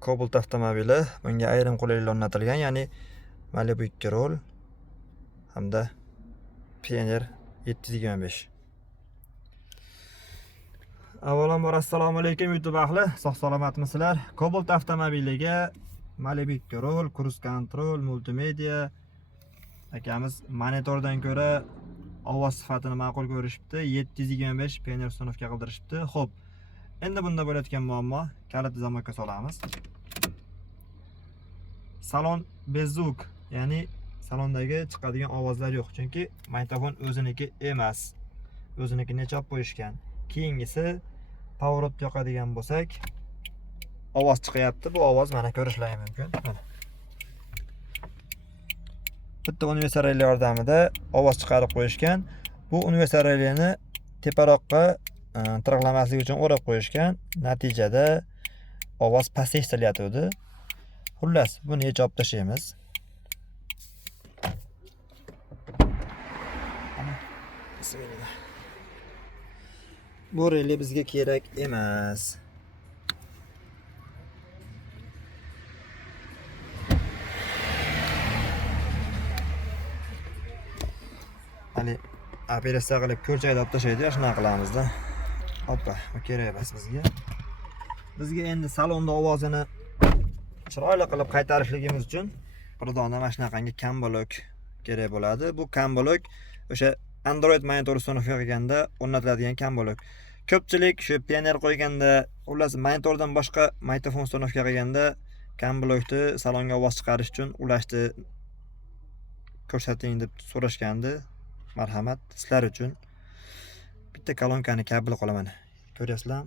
Cobalt avtomobili. Bunga ayrim qulayliklar o'rnatilgan, ya'ni Malibu 2 rol hamda Pioneer 725. Avvalambor assalomu alaykum YouTube ahli, sog' salomatmisizlar? Cobalt avtomobiliga Malibu 2 rol, cruise control, multimedia akamiz monitordan ko'ra ovoz sifatini ma'qul ko'rishibdi. 725 Pioneer uстановка qildirishibdi. Xo'p, endi bunda bo'layotgan muammo, kalitni zamokka solamiz. Salon bezuk, ya'ni salondagi chiqadigan ovozlar yo'q, chunki magnitofon o'ziniki emas. O'zinikini chop qo'yishgan. Keyingisi powerot yoqadigan bo'lsak, ovoz chiqyapti. Bu ovoz mana ko'rishlari mumkin. Mana. Bitta universal relay yordamida ovoz chiqarib qo'yishgan. Bu universal relayni teparoqqa tirqlamaslik uchun o'rab qo'yishgan. Natijada ovoz past eshitilyotdi. Xullas, buni yechib tashlaymiz. Bismillah. Bu relay bizga kerak emas. Hani operatsiya qilib ko'rchakda olib tashlaydi, shuna qilamizda. Hoppa, bu kerak emas bizga. Bizga endi salonda ovozini chiroyli qilib qaytarishligimiz uchun bir dona mana shunaqangi kambolok kerak bo'ladi. Bu kambolok o'sha Android monitor uстановка qilganda o'rnatiladigan kambolok. Ko'pchilik shu Pioneer qo'yganda, xullas monitordan boshqa mikrofon uстановка qilganda kambolokni salonga ovoz chiqarish uchun ulashni ko'rsating deb so'rashgandi. Marhamat, sizlar uchun bitta kolonkani kabel qolaman. Ko'ryapsizlar?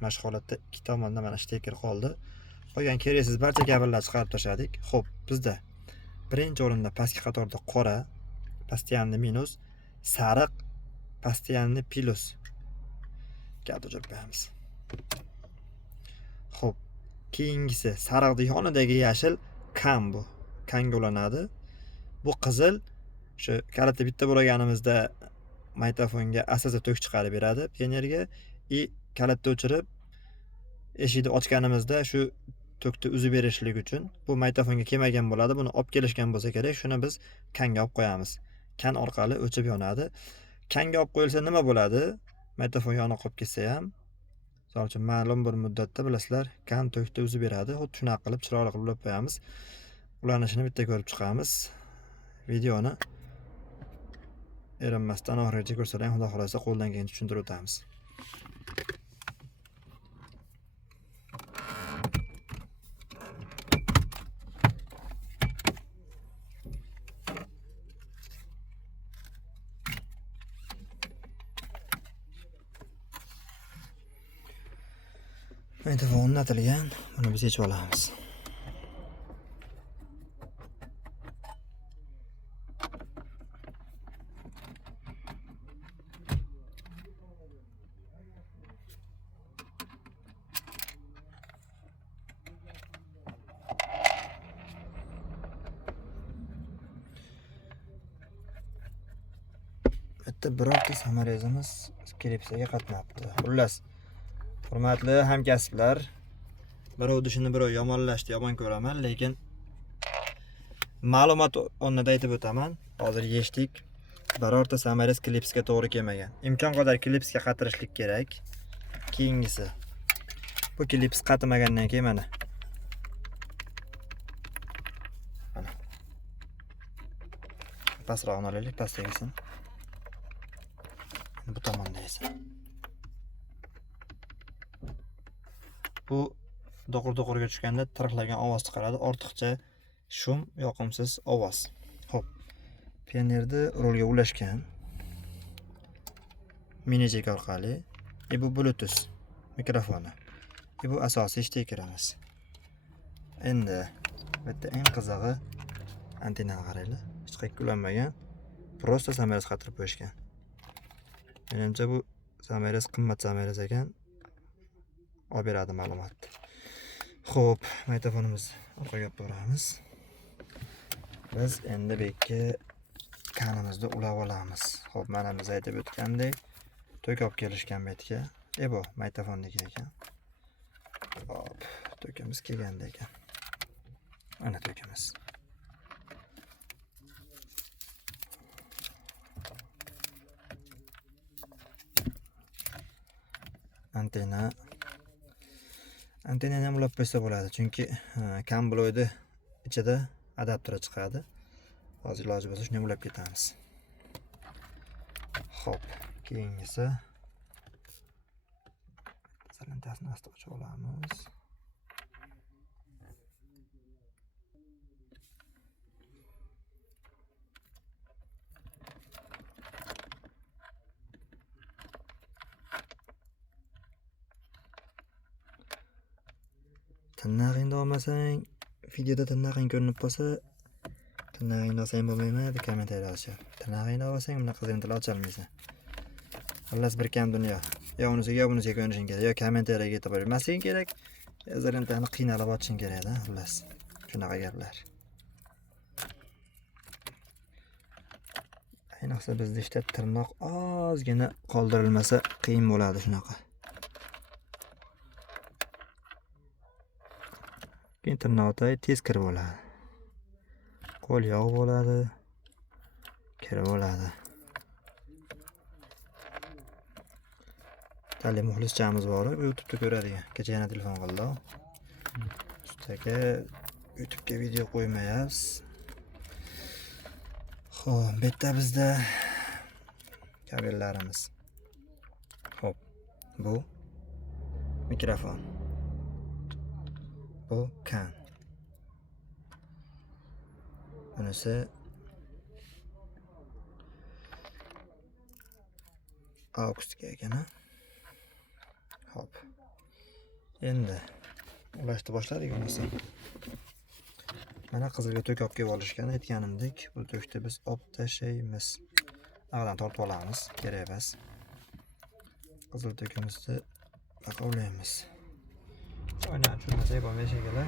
Mana shu holatda ikki tomonda mana steker qoldi. Qolgan keraksiz barcha kabellarni chiqarib tashladik. Xo'p, bizda birinchi o'rinda pastki qatorda qora, postoyanni minus, sariq, postoyanni plus kabel jo'rayamiz. Xo'p, keyingisi sariqning yonidagi yashil kam bu. Kanga ulanadi. Bu qizil shu kalitni bitta bo'lganimizda magnitofonga asosan tok chiqarib beradi Pioneerga. Kalitni o'chirib eshikni ochganimizda shu tokni uzib berishlik uchun bu magnitofonga kelmagan bo'ladi. Buni olib kelishgan bo'lsa kerak, shuni biz kanga olib qo'yamiz. Kan orqali o'chib yonadi. Kanga olib qo'yilsa nima bo'ladi? Magnitofon yonib qolib ketsa ham, misol uchun ma'lum bir muddatda bilasizlar, kan tokni uzib beradi. Xuddi shunaqa qilib chiroyli qilib ulab qo'yamiz. Ulanishini bitta ko'rib chiqamiz. Videoni erinmasdan oxirigacha ko'rsating, xudo xolasa qo'ldan kelgancha tushuntirib o'tamiz. Magnitofon o'rnatilgan, buni biz yechib olamiz. Bitta birorta samarezimiz klipsiga qatnabdi. Xullas, hurmatli hamkasblar, birov ishini birov yomonlashni yomon ko'raman, lekin ma'lumot o'rnida aytib o'taman. Hozir yechdik. Birorta samarez klipsga to'g'ri kelmagan. Imkon qadar klipsga qatirishlik kerak. Keyingisi. Bu klips qatmagandan keyin mana. Pastroqni olaylik, pastdagisin. Bu tomonda esa. Bu do'qir-do'qirga tushganda tirqlagan ovoz chiqaradi. Ortiqcha shum, yoqimsiz ovoz. Xo'p. Pioneerni rolga ulashgan. Mini jack orqali. Bu Bluetooth mikrofoni. Bu asosiy stekerimiz. Endi bitta eng qizig'i antennani qaranglar. Hech qayerga ulanmagan. Prosta samarez qatirib qo'yishgan. Menimcha bu samarez qimmat samarez ekan. Olib beradi ma'lumotni. Xo'p, magnitofonimiz orqaga olib boramiz. Biz endi bu yerga kanimizni ulab olamiz. Xo'p, mana biz aytib o'tgandek, tok olib kelishgan bu yerga. Bu magnitofonniki ekan. Hop, to'kamiz kelganda ekan. Ana to'kamiz. Antennani ham ulab qo'ysa bo'ladi, chunki kambloydi ichida adapter chiqadi. Hozir iloji bo'lsa shuni ulab ketamiz. Xo'p, keyingisi salantasini asta ochib olamiz. Tirnog'ingni olmasang, videoda tirnog'ing ko'rinib qolsa, tirnog'ingni olsang bo'lmaymi deb kommentariy yozishadi. Tirnog'ingni olsang bunaqa qizilintini ocha olmaysan. Xullas bir kam dunyo. Yo unisiga yo bunisiga ko'nishing kerak, yo kommentariyaga e'tibor bermasliging kerak, yo zirintani qiynalib ochishing kerak-da, xullas. Shunaqa gaplar. Ayniqsa bizda ishda tirnoq ozgina qoldirilmasa qiyin bo'ladi shunaqa. Keyin tirnoqday tez kirib oladi. Qo'l yog' bo'ladi, kirib oladi. Tali muxlischamiz bor, YouTube'da ko'radigan. Kecha yana telefon qildi. Ustaga YouTube'ga video qo'ymayapsiz. Xo'p, bu yerda bizda kabellarimiz. Xo'p, bu mikrofon. Bu kan. Bunisi akustika ekan. Hop. Endi ulashni boshladik unisi. Mana qizilga to'k olib kelib olishgan, aytganimdek, bu to'kni biz olib tashlaymiz. Aqdan tortib olamiz, kerak emas. Qizil to'kimizni taqovlaymiz. Oynaga tushirmasak bo'lmaydi shekilli.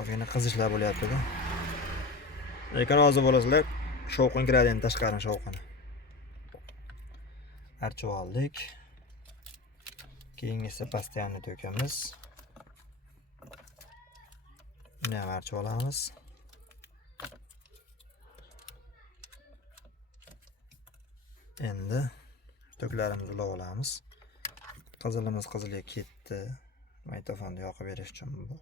Ozgina qizishlar bo'lyapti-da. Lekin rozi bo'lasizlar, shovqin kiradi endi tashqaridan shovqini. Archib oldik. Keyingisi pastyanni to'kamiz. Buni ham archib olamiz. Endi to'klarimizni ulab olamiz. Qizilimiz qizilga ketdi. Magnitofonni yoqib berish uchun bu.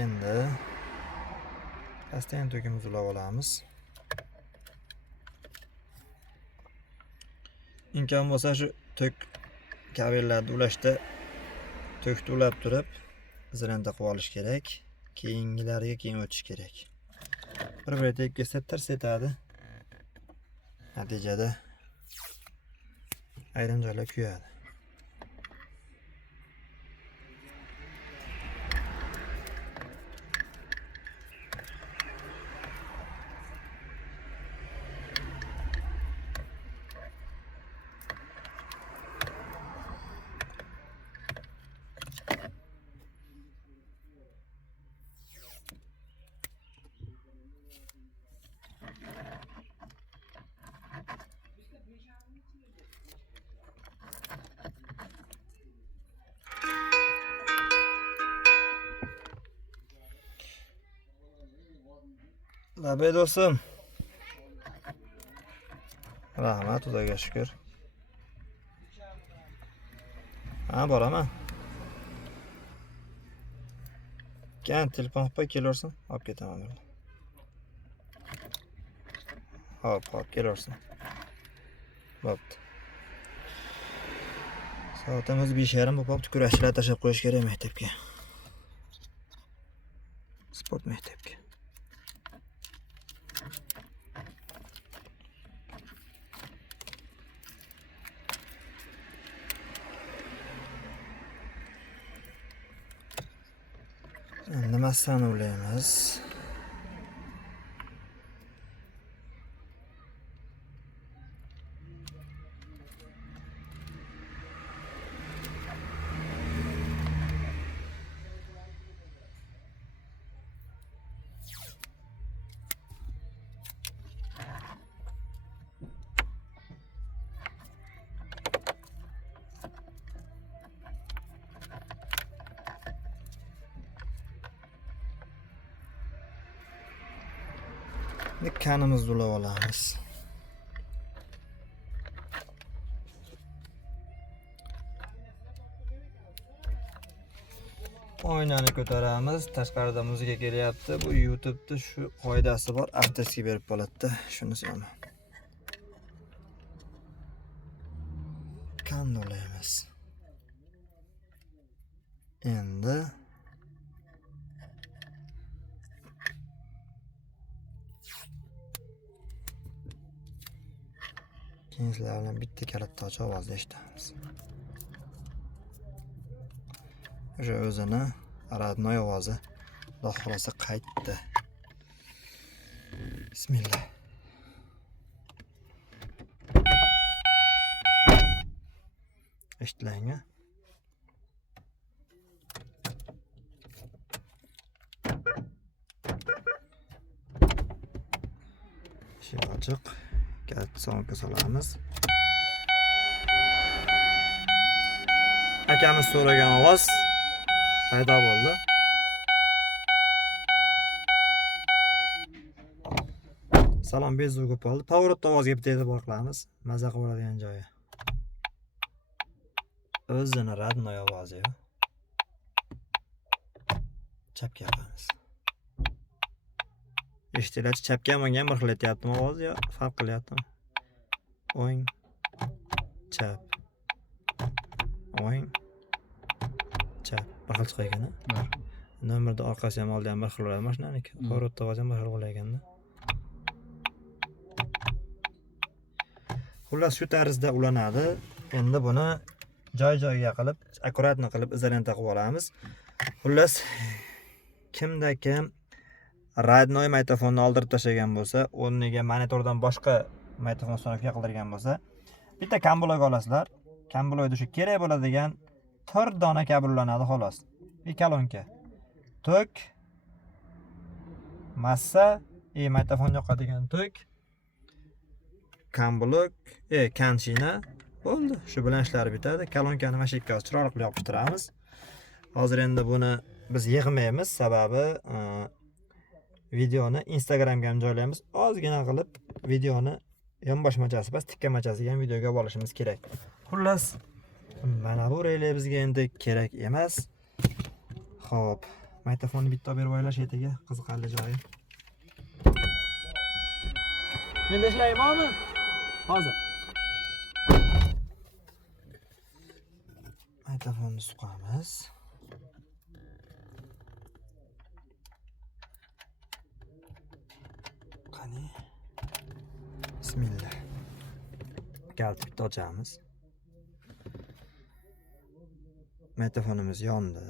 Endi pastyan to'kimizni ulab olamiz. Imkon bo'lsa shu to'k kabellarni ulashda to'kni ulab turib, ziranta qilib olish kerak. Keyingilariga keyin o'tish kerak. Bir-biriga tegib ketsa tirs etadi. Natijada ayrim joylar kuyadi. Labay do'stim. Rahmat, Xudoga shukr. Ha, boraman. Kan telefon qilib kelarsan, olib ketaman men. Hop, kelarsan. Bo'pti. Soatimiz 5:30 bo'pti, kurashchilar tashlab qo'yish kerak maktabga. Sport maktabga. Endi massani ulaymiz. Kanimizni ulab olamiz. Oynani ko'taramiz. Tashqarida muzika kelyapti. Bu YouTube'da shu qoidasi bor. Avtoskiy berib bo'ladi. Shunisi ham. Kan olaymiz. Endi sizlar bilan bitta kalit ochib ovozda eshitamiz. O'sha o'zini radnoy ovozi Xudo xolasa qaytdi. Bismillah. Eshitdingmi? Eshik ochiq. Kalit songa solamiz. Akamiz so'ragan ovoz paydo bo'ldi. Salom bezuv ko'p bo'ldi. Pоворot ovozga bitta e'tibor qilamiz. Maza qilib oladigan joyi. O'zini radnoy ovozi. Chapga qilamiz. Eshitilayapti, chapga ham bir xil aytyaptimi ovoz yo farq qilyaptimi? O'ng, chap. O'ng, chap. Bir xil chiqar ekan-a? Nomerda orqasi ham oldi ham bir xil bo'ladi mashinaniki. Pоворot ovozi ham bir xil bo'lar ekanda. Xullas shu tarzda ulanadi. Endi buni joy-joyiga qilib, akkuratni qilib izolenta qilib olamiz. Xullas kimda kim radnoy magnitofonni oldirib tashlagan bo'lsa, o'rniga monitordan boshqa magnitofon uстановка qildirgan bo'lsa, bitta kabelga olasizlar. Kabelda shu kerak bo'ladigan 4 dona kabel ulanadi xolos. Kolonka. Tok, massa, magnitofon yoqadigan tok, kamblok, kanchina bo'ldi. Shu bilan ishlar bitadi. Kalonkani mana shu ikkovsi chiroyli yopishtiramiz. Hozir endi buni biz yig'maymiz, sababi videoni Instagramga ham joylaymiz. Ozgina qilib videoni yonboshmachasi bas tikkamachasiga ham videoga olishimiz kerak. Xullas, mana bu relay bizga endi kerak emas. Xo'p, magnitofonni bitta berib o'ylash etiga qiziqarli joyi. Endi ishlaymanmi? Hozir. Magnitofonni suqamiz. Qani. Bismillah. Kalitni ochamiz. Magnitofonimiz yondi.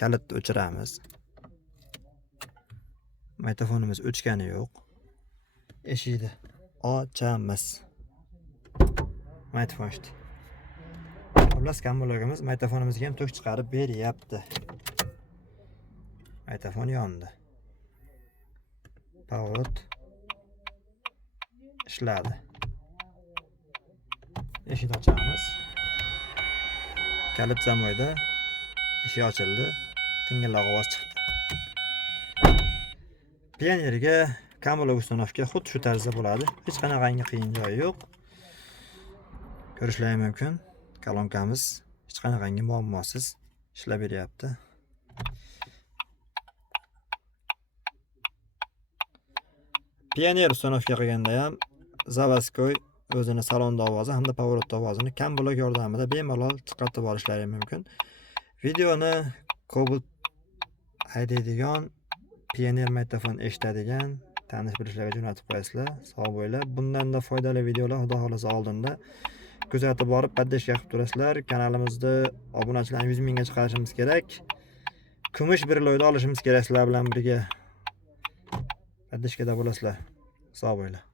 Kalitni o'chiramiz. Magnitofonimiz o'chgani yo'q. Eshikni ochamiz. Magnitofon ishdi. Xullas kabelimiz magnitofonimizga ham tok chiqarib beryapti. Magnitofon yondi. Pоворot ishladi. Eshikni ochamiz. Kalit zamoyda eshik ochildi. Tingilloq ovoz chiqdi. Pionerga kabelga uстановка xuddi shu tarzda bo'ladi. Hech qanaqangi qiyin joyi yo'q. Ko'rishlari mumkin. Kalonkamiz hech qanaqangi muammosiz ishlab beryapti. Pioner uстановка qilganda ham заводской o'zini salonda ovozi hamda pоворot ovozini kabellar yordamida bemalol chiqarib olishlari mumkin. Videoni Cobalt haydaydigan, Pioner magnitofon eshitadigan tanish bilishlarga jo'natib qo'yasizlar. Sog' bo'linglar. Bundan da foydali videolar Xudo xolasa oldinda kuzatib borib podpishka qilib turasizlar. Kanalimizda obunachilarni 100 mingga chiqarishimiz kerak. Kumush bir loyda olishimiz kerak sizlar bilan birga. Podpishkada bo'lasizlar. Sog' bo'linglar.